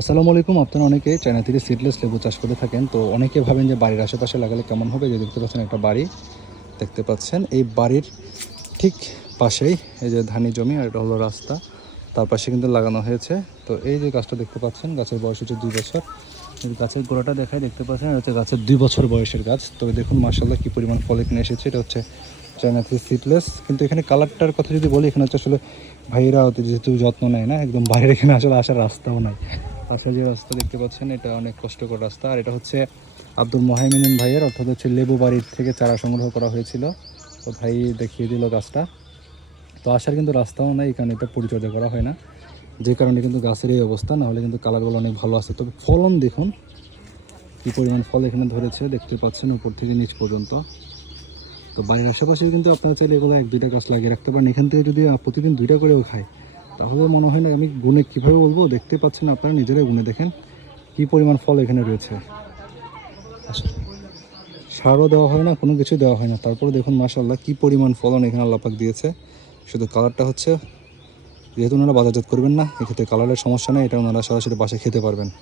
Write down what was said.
আসসালামু আলাইকুম। আপনারা অনেকে চায়না থেকে সিডলেস লেবু চাষ করে থাকেন, তো অনেকে ভাবেন যে বাড়ির আশেপাশে লাগালে কেমন হবে? যে দেখতে পাচ্ছেন একটা বাড়ি, দেখতে পাচ্ছেন। এই বাড়ির ঠিক পাশেই এই যে ধানি জমি আর এটা হলো রাস্তা, তার পাশে কিন্তু লাগানো হয়েছে। তো এই যে গাছটা দেখতে পাচ্ছেন, গাছের বয়স হচ্ছে দুই বছর। গাছের গোড়াটা দেখায় দেখতে পাচ্ছেন হচ্ছে গাছের দুই বছর বয়সের গাছ। তবে দেখুন মার্শাল্লাহ কী পরিমাণ ফল এখানে এসেছে, এটা হচ্ছে চায়না থেকে সিডলেস কিন্তু এখানে কালারটার কথা যদি বলি, এখানে হচ্ছে আসলে ভাইয়েরা যেহেতু যত্ন নেয় না, একদম বাইরে এখানে আসলে আসার রাস্তাও নাই। আসার যে রাস্তা দেখতে পাচ্ছেন, এটা অনেক কষ্টকর রাস্তা। আর এটা হচ্ছে আব্দুল মোহাইমিনুন ভাইয়ের, অর্থাৎ হচ্ছে লেবু বাড়ির থেকে চারা সংগ্রহ করা হয়েছিল। তো ভাই দেখিয়ে দিল গাছটা। তো আসার কিন্তু রাস্তাও নাই, এখানে এটা পরিচর্যা করা হয় না। যে কারণে কিন্তু গাছের এই অবস্থা নাহলে কিন্তু কালারগুলো অনেক ভালো আছে। তবে ফলন দেখুন, কী পরিমাণ ফল এখানে ধরেছে, দেখতে পাচ্ছেন উপর থেকে নিচ পর্যন্ত। তো বাড়ির আশেপাশে কিন্তু আপনারা চাইলে এগুলো এক দুইটা গাছ লাগিয়ে রাখতে পারেন। এখান থেকে যদি প্রতিদিন দুইটা করেও খায় তাহলে মনে হয় না আমি গুনে কীভাবে বলব? দেখতে পাচ্ছেন আপনারা, নিজেরাই গুনে দেখেন। কি পরিমাণ ফল এখানে রয়েছে? সারও দেওয়া হয় না, কোনো কিছু দেওয়া হয় না। তারপরে দেখুন মাসাল্লাহ কী পরিমাণ ফলন এখানে আল্লাপাক দিয়েছে। শুধু কালারটা হচ্ছে, যেহেতু ওনারা বাজারজাত করবেন না, এক্ষেত্রে কালারের সমস্যা নেই, এটা ওনারা সরাসরি বাসে খেতে পারবেন।